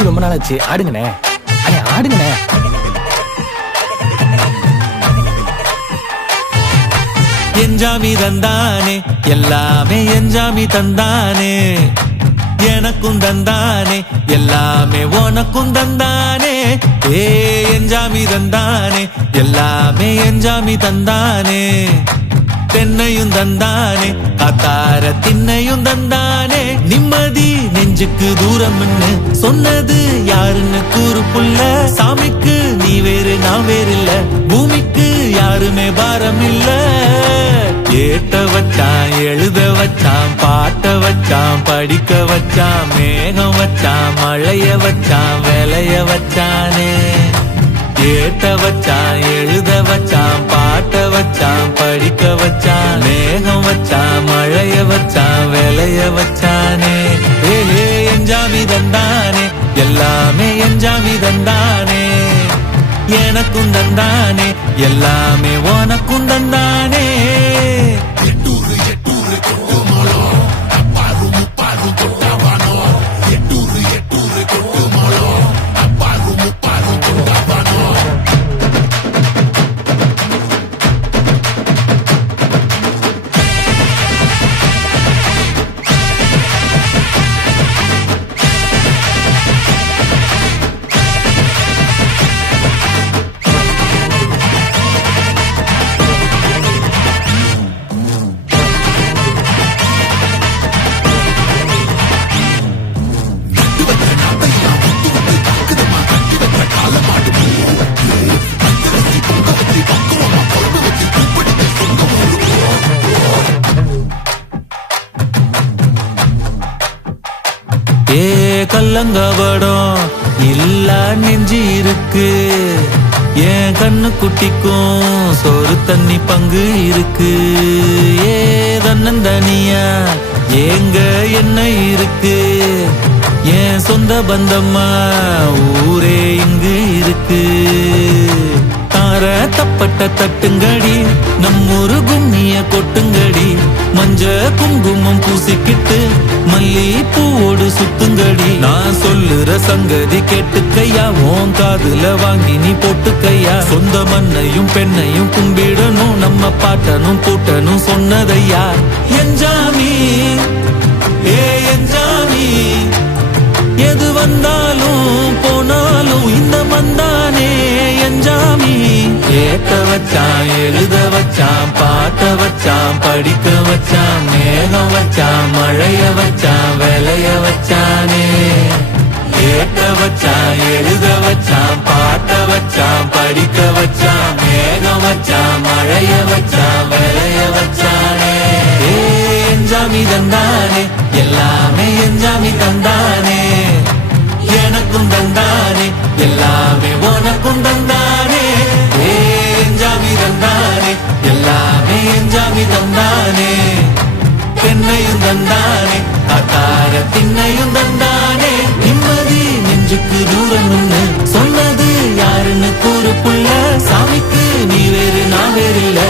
ஆடி ரொம்ப நாள் ஆச்சு. ஆடுங்கண்ணே, ஆடுங்கண்ணே. என்ஜாமி தந்தானே எல்லாமே, என்ஜாமி தந்தானே எனக்கும் தந்தானே எல்லாமே, உனக்கும் தந்தானே. ஏ என்ஜாமி தந்தானே எல்லாமே, என்ஜாமி தந்தானே. தென்னையும் தந்தானே, காத்தார திண்ணையும் தந்தானே. நிம்மதி நெஞ்சுக்கு தூரம்னு சொன்னது யாருன்னு கூறு புள்ள. சாமிக்கு நீ வேறு நான் வேறு இல்ல, பூமிக்கு யாருமே பாரம் இல்ல. ஏட்ட வச்சான், எழுத வச்சான், பாட்ட வச்சான், படிக்க வச்சான், மேகம் வச்சான், மழைய வச்சான், விளைய வச்சானே. ஏட்ட வச்சான், எழுத வச்சான், பாட்ட வச்சான், படிக்க வச்சான், மேகம் வச்சான், மழைய வச்சான், விளைய வச்சானே. ஏ என்ஜாமி தந்தானே எல்லாமே, என்ஜாமி தந்தானே எனக்கும் தந்தானே எல்லாமே, உனக்கும் தந்தானே. ஏ கல்லங்கபடம் இல்ல நெஞ்சு இருக்கு, என் கண்ணு குட்டிக்கும் சோறு தண்ணி பங்கு இருக்கு. ஏ தன்னந்தனியா ஏங்க என்ன இருக்கு, என் சொந்த பந்தம்மா ஊரே இங்கு இருக்கு. தார தப்பட்ட தட்டுங்கடி, நம்மொரு கும்மிய கொட்டுங்கடி. மஞ்ச குங்குமம் பூசிக்கிட்டு மல்லி பூவோடு சுத்துங்கடி. நான் சொல்லுற சங்கதி கேட்டுக்கையா, உன் காதுல வாங்கி நீ போட்டுக்கையா. சொந்த மண்ணையும் பெண்ணையும் கும்பிடணும், நம்ம பாட்டனும் கூட்டனும் சொன்னதையா. என்ஜாமி ஏ என்ஜாமி, எது வந்தாலும் போனாலும் இந்த மந்தானே என்ஜாமி. ஏட்ட வச்சான், எழுத வச்சான், பாட்ட வச்சான், படிக்க வச்சான், மேகம் வச்சான், மழைய வச்சான், விளைய வச்சானே. ஏட்ட வச்சான், எழுத வச்சான், பாட்ட வச்சான், படிக்க வச்சான், மேகம் வச்சான், மழைய வச்சான், விளைய வச்சானே. ஏ என்ஜாமி தந்தானே எல்லாமே, என்ஜாமி தந்தானே எனக்கும் தந்தானே எல்லாமே, உனக்கும் தந்தானே. ஏ என்ஜாமி தந்தானே எல்லாமே, என்ஜாமி தந்தானே. பெண்ணையும் தந்தானே, காத்தார திண்ணையும் தந்தானே. நிம்மதி நெஞ்சுக்கு தூரம்னு சொன்னது யாருன்னு கூறு புள்ள. சாமிக்கு நீ வேறு நான் வேறு இல்ல,